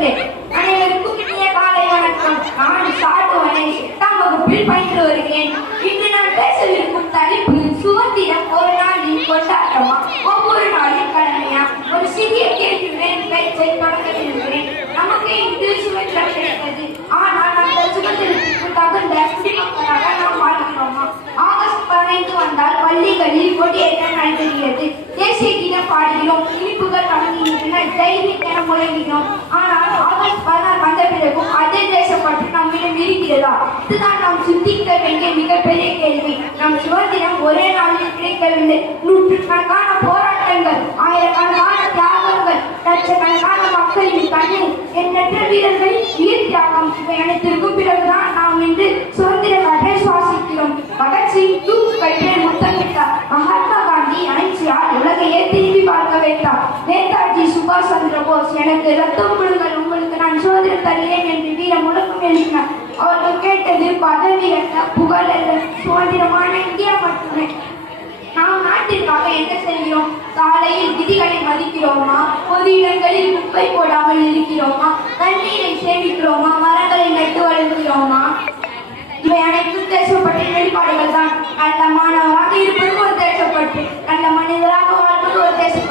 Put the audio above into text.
நண்பர்களே, அனைவருக்கும் இனிய காலை வணக்கம். நான் சாட்டு கணேஷ் 8ஆம் வகுப்பில் பயின்று வருகிறேன். இன்று நான் பேசவிருக்கும் தலைப்பு சுதந்திரம் ஒரு நாளின் கொண்டாட்டமா ஒவ்வொரு நாளின் கடமையா? ஒரு சிறிய கேள்வியுடன் பேச்சை தொடங்க விரும்புகிறேன். நமக்கு இன்று சுதந்திரம் கிடைத்தது. ஆனால் அந்த சுதந்திரத்திற்கு தகுந்த குடிமக்களாக நாம் வாழ்கிறோமா? ஆகஸ்ட் 15 வந்தால் பள்ளிகளில் கொடியேற்றம் நடைபெறுகிறது. தேசிய கீதம் பாடுகிறோம், இனிப்புகள் வழங்குகின்றன, ஜெய்ஹிந்த் என முழங்குகிறோம். ஆனால் ஆகஸ்ட் 16 வந்த பிறகும் அதே தேசப்பற்று நம்மிடம் இருக்கிறதா? இதுதான் நாம் சிந்திக்க வேண்டிய மிகப்பெரிய கேள்வி. நம் சுதந்திரம் ஒரே நாளில் கிடைக்கவில்லை. நூற்றுக்கணக்கான போராட்டங்கள், ஆயிரக்கணக்கான தியாகங்கள், லட்சக்கணக்கான மக்களின் கண்ணீர், எண்ணற்ற வீரர்களின் உயிர் தியாகம், இவை அனைத்திற்கும் பிறகுதான் நாம் இன்று சுதந்திர காற்றை சுவாசிக்கிறோம். பகத்சிங் தூக்குக்கயிற்றில் முத்தமிட்டார். மகாத்மா காந்தி அனைச்சியால் உலகையே திரும்பி பார்க்க வைத்தார். நேதாஜி சுபாஷ் சந்திர போஸ் எனக்கு ரத்தம் கொடுங்கள், உங்களுக்கு நான் சுதந்திரம் தருகிறேன் என்று வீர முழக்கம் எழுப்பினார். அவர்கள் கேட்டது பதவி அல்ல, புகழ் அல்ல, சுதந்திரமான இந்தியா மட்டுமே. நாம் நாட்டிற்காக என்ன செய்கிறோம்? சாலையில் விதிகளை மதிக்கிறோமா? பொது இடங்களில் குப்பை போடாமல் இருக்கிறோமா? தண்ணீரை சேமிக்கிறோமா? மரங்களை நட்டு வளர்க்கிறோமா? இவை அனைத்தும் தேசப்பற்றின் வெளிப்பாடுகள் தான். நல்ல மாணவராக இருப்பது ஒரு தேசப்பற்று, நல்ல மனிதராக வாழ்வது ஒரு தேசப்பற்று.